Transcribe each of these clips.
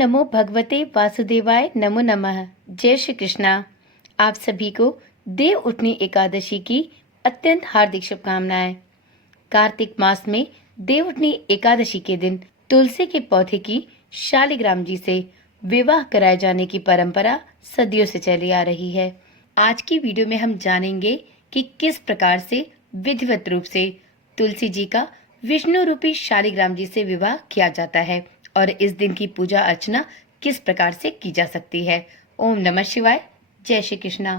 नमो भगवते वासुदेवाय नमो नमः। जय श्री कृष्णा। आप सभी को देव उठनी एकादशी की अत्यंत हार्दिक शुभकामनाएं। कार्तिक मास में देव उठनी एकादशी के दिन तुलसी के पौधे की शालिग्राम जी से विवाह कराए जाने की परंपरा सदियों से चली आ रही है। आज की वीडियो में हम जानेंगे कि किस प्रकार से विधिवत रूप से तुलसी जी का विष्णु रूपी शालिग्राम जी से विवाह किया जाता है और इस दिन की पूजा अर्चना किस प्रकार से की जा सकती है। ओम नमः शिवाय। जय श्री कृष्णा।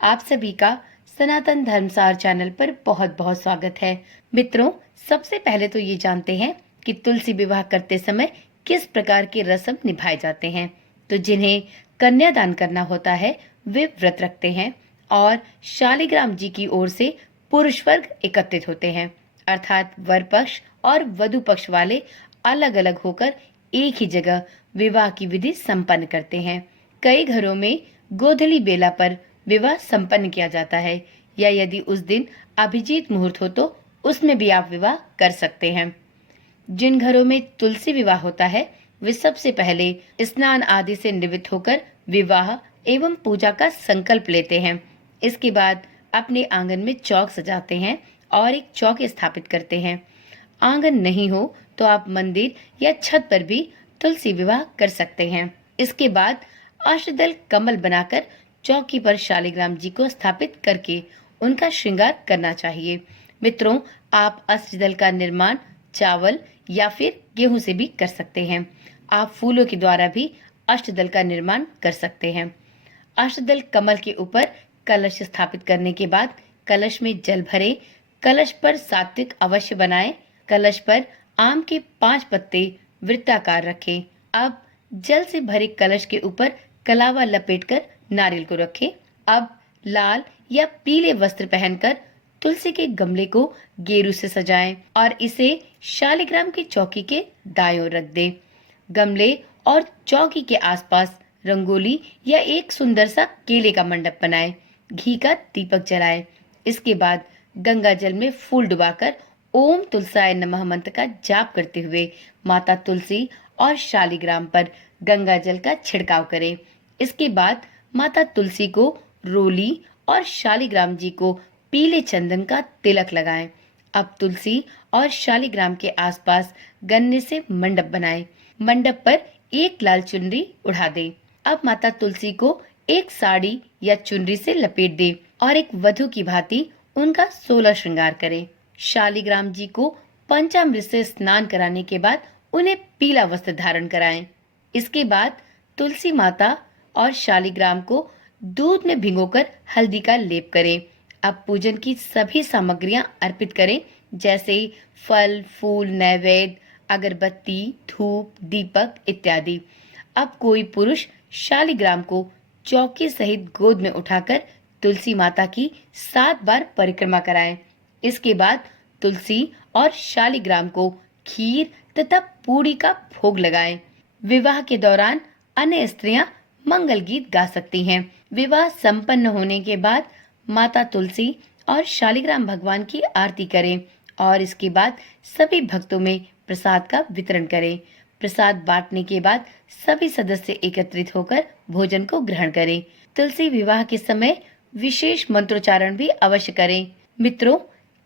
आप सभी का सनातन धर्मसार चैनल पर बहुत बहुत स्वागत है। मित्रों, सबसे पहले तो ये जानते हैं कि तुलसी विवाह करते समय किस प्रकार के रस्म निभाए जाते हैं। तो जिन्हें कन्यादान करना होता है वे व्रत रखते हैं और शालिग्राम जी की ओर से पुरुष वर्ग एकत्रित होते हैं, अर्थात वर पक्ष और वधु पक्ष वाले अलग अलग होकर एक ही जगह विवाह की विधि संपन्न करते हैं। कई घरों में गोधली बेला पर विवाह संपन्न किया जाता है, या यदि उस दिन अभिजीत मुहूर्त हो तो उसमें भी आप विवाह कर सकते हैं। जिन घरों में तुलसी विवाह होता है वे सबसे पहले स्नान आदि से निवृत्त होकर विवाह एवं पूजा का संकल्प लेते हैं। इसके बाद अपने आंगन में चौक सजाते हैं और एक चौक स्थापित करते हैं। आंगन नहीं हो तो आप मंदिर या छत पर भी तुलसी विवाह कर सकते हैं। इसके बाद अष्टदल कमल बनाकर चौकी पर शालिग्राम जी को स्थापित करके उनका श्रृंगार करना चाहिए। मित्रों, आप अष्टदल का निर्माण चावल या फिर गेहूं से भी कर सकते हैं। आप फूलों के द्वारा भी अष्टदल का निर्माण कर सकते हैं। अष्टदल कमल के ऊपर कलश स्थापित करने के बाद कलश में जल भरे, कलश पर सात्विक अवश्य बनाएं। कलश पर आम के 5 पत्ते वृत्ताकार रखें। अब जल से भरे कलश के ऊपर कलावा लपेटकर नारियल को रखें। अब लाल या पीले वस्त्र पहनकर तुलसी के गमले को गेरू से सजाएं और इसे शालिग्राम की चौकी के दाईं ओर रख दें। गमले और चौकी के आसपास रंगोली या एक सुंदर सा केले का मंडप बनाएं। घी का दीपक जलाएं। इसके बाद गंगा जल में फूल डुबाकर ओम तुलसाय नमः मंत्र का जाप करते हुए माता तुलसी और शालिग्राम पर गंगा जल का छिड़काव करें। इसके बाद माता तुलसी को रोली और शालिग्राम जी को पीले चंदन का तिलक लगाएं। अब तुलसी और शालिग्राम के आसपास गन्ने से मंडप बनाएं। मंडप पर एक लाल चुनरी उड़ा दें। अब माता तुलसी को एक साड़ी या चुनरी से लपेट दें और एक वधू की भांति उनका 16 श्रृंगार करें। शालिग्राम जी को पंचामृत से स्नान कराने के बाद उन्हें पीला वस्त्र धारण कराएं। इसके बाद तुलसी माता और शालिग्राम को दूध में भिगोकर हल्दी का लेप करें। अब पूजन की सभी सामग्रियां अर्पित करें, जैसे फल, फूल, नैवेद्य, अगरबत्ती, धूप, दीपक इत्यादि। अब कोई पुरुष शालिग्राम को चौकी सहित गोद में उठाकर तुलसी माता की 7 बार परिक्रमा कराएं। इसके बाद तुलसी और शालिग्राम को खीर तथा पूड़ी का भोग लगाएं। विवाह के दौरान अन्य स्त्रियां मंगल गीत गा सकती हैं। विवाह संपन्न होने के बाद माता तुलसी और शालिग्राम भगवान की आरती करें और इसके बाद सभी भक्तों में प्रसाद का वितरण करें। प्रसाद बांटने के बाद सभी सदस्य एकत्रित होकर भोजन को ग्रहण करें। तुलसी विवाह के समय विशेष मंत्रोच्चारण भी अवश्य करें। मित्रों,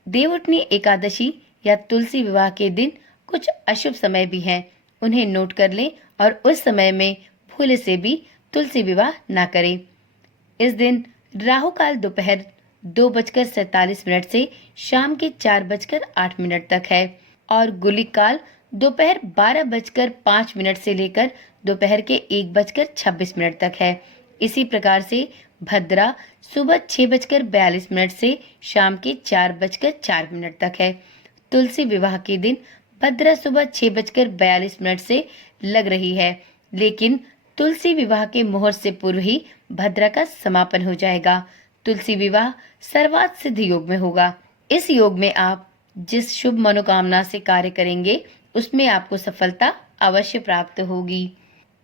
देवउठनी एकादशी या तुलसी विवाह के दिन कुछ अशुभ समय भी हैं, उन्हें नोट कर लें और उस समय में भूल से भी तुलसी विवाह ना करें। इस दिन राहु काल दोपहर 2:47 से शाम के 4:08 तक है और गुलिक काल दोपहर 12:05 से लेकर दोपहर के 1:26 तक है। इसी प्रकार से भद्रा सुबह 6:42 से शाम के 4:04 तक है। तुलसी विवाह के दिन भद्रा सुबह 6:42 से लग रही है, लेकिन तुलसी विवाह के मुहूर्त से पूर्व ही भद्रा का समापन हो जाएगा। तुलसी विवाह सर्वार्थ सिद्ध योग में होगा। इस योग में आप जिस शुभ मनोकामना से कार्य करेंगे उसमें आपको सफलता अवश्य प्राप्त होगी।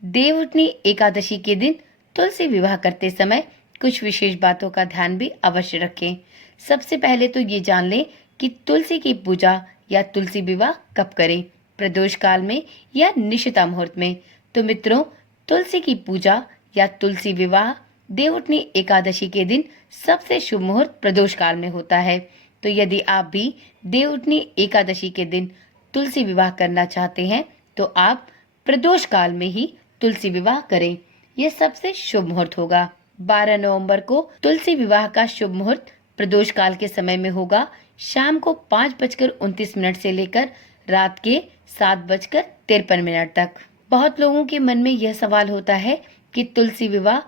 देवउठनी एकादशी के दिन तुलसी विवाह करते समय कुछ विशेष बातों का ध्यान भी अवश्य रखें। सबसे पहले तो ये जान लें कि तुलसी की पूजा या तुलसी विवाह कब करें, प्रदोष काल में या निशिता मुहूर्त में। तो मित्रों, तुलसी की पूजा या तुलसी विवाह देवउठनी एकादशी के दिन सबसे शुभ मुहूर्त प्रदोष काल में होता है। तो यदि आप भी देवउठनी एकादशी के दिन तुलसी विवाह करना चाहते हैं तो आप प्रदोष काल में ही तुलसी विवाह करें। यह सबसे शुभ मुहूर्त होगा। 12 नवंबर को तुलसी विवाह का शुभ मुहूर्त प्रदोष काल के समय में होगा, शाम को 5:29 से लेकर रात के 7:53 तक। बहुत लोगों के मन में यह सवाल होता है कि तुलसी विवाह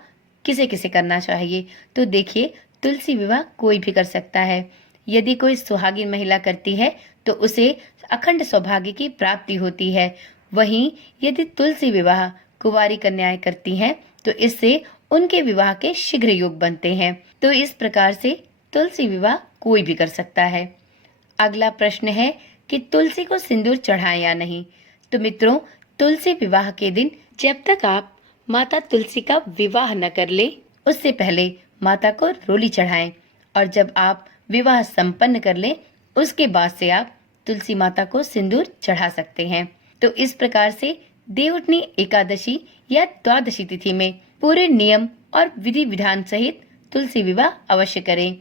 किसे किसे करना चाहिए। तो देखिए, तुलसी विवाह कोई भी कर सकता है। यदि कोई सुहागिन महिला करती है तो उसे अखंड सौभाग्य की प्राप्ति होती है। वहीं यदि तुलसी विवाह कुंवारी कन्याएं करती हैं तो इससे उनके विवाह के शीघ्र योग बनते हैं। तो इस प्रकार से तुलसी विवाह कोई भी कर सकता है। अगला प्रश्न है कि तुलसी को सिंदूर चढ़ाएं या नहीं। तो मित्रों, तुलसी विवाह के दिन जब तक आप माता तुलसी का विवाह न कर ले, उससे पहले माता को रोली चढ़ाएं, और जब आप विवाह संपन्न कर लें उसके बाद से आप तुलसी माता को सिंदूर चढ़ा सकते हैं। तो इस प्रकार से देवउठनी एकादशी या द्वादशी तिथि में पूरे नियम और विधि विधान सहित तुलसी विवाह अवश्य करें।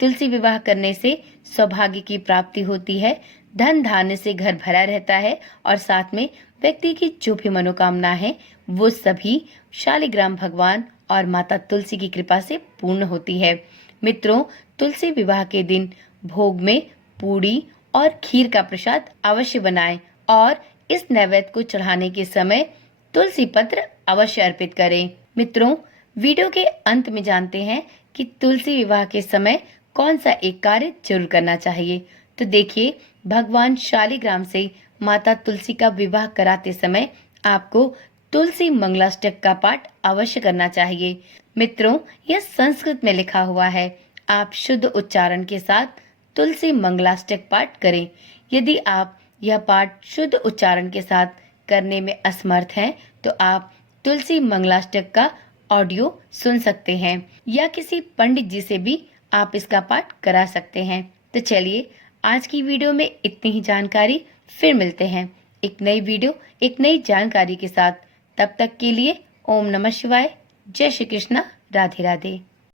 तुलसी विवाह करने से सौभाग्य की प्राप्ति होती है, धन धान्य से घर भरा रहता है और साथ में व्यक्ति की जो भी मनोकामना है वो सभी शालिग्राम भगवान और माता तुलसी की कृपा से पूर्ण होती है। मित्रों, तुलसी विवाह के दिन भोग में पूड़ी और खीर का प्रसाद अवश्य बनाएं और इस नैवेद्य को चढ़ाने के समय तुलसी पत्र अवश्य अर्पित करें। मित्रों, वीडियो के अंत में जानते हैं कि तुलसी विवाह के समय कौन सा एक कार्य जरूर करना चाहिए। तो देखिए, भगवान शालिग्राम से माता तुलसी का विवाह कराते समय आपको तुलसी मंगलाष्टक का पाठ अवश्य करना चाहिए। मित्रों, यह संस्कृत में लिखा हुआ है। आप शुद्ध उच्चारण के साथ तुलसी मंगलाष्टक पाठ करें। यदि आप यह पाठ शुद्ध उच्चारण के साथ करने में असमर्थ हैं तो आप तुलसी मंगलाष्टक का ऑडियो सुन सकते हैं या किसी पंडित जी से भी आप इसका पाठ करा सकते हैं। तो चलिए, आज की वीडियो में इतनी ही जानकारी। फिर मिलते हैं एक नई वीडियो, एक नई जानकारी के साथ। तब तक के लिए ओम नमः शिवाय, जय श्री कृष्णा, राधे राधे।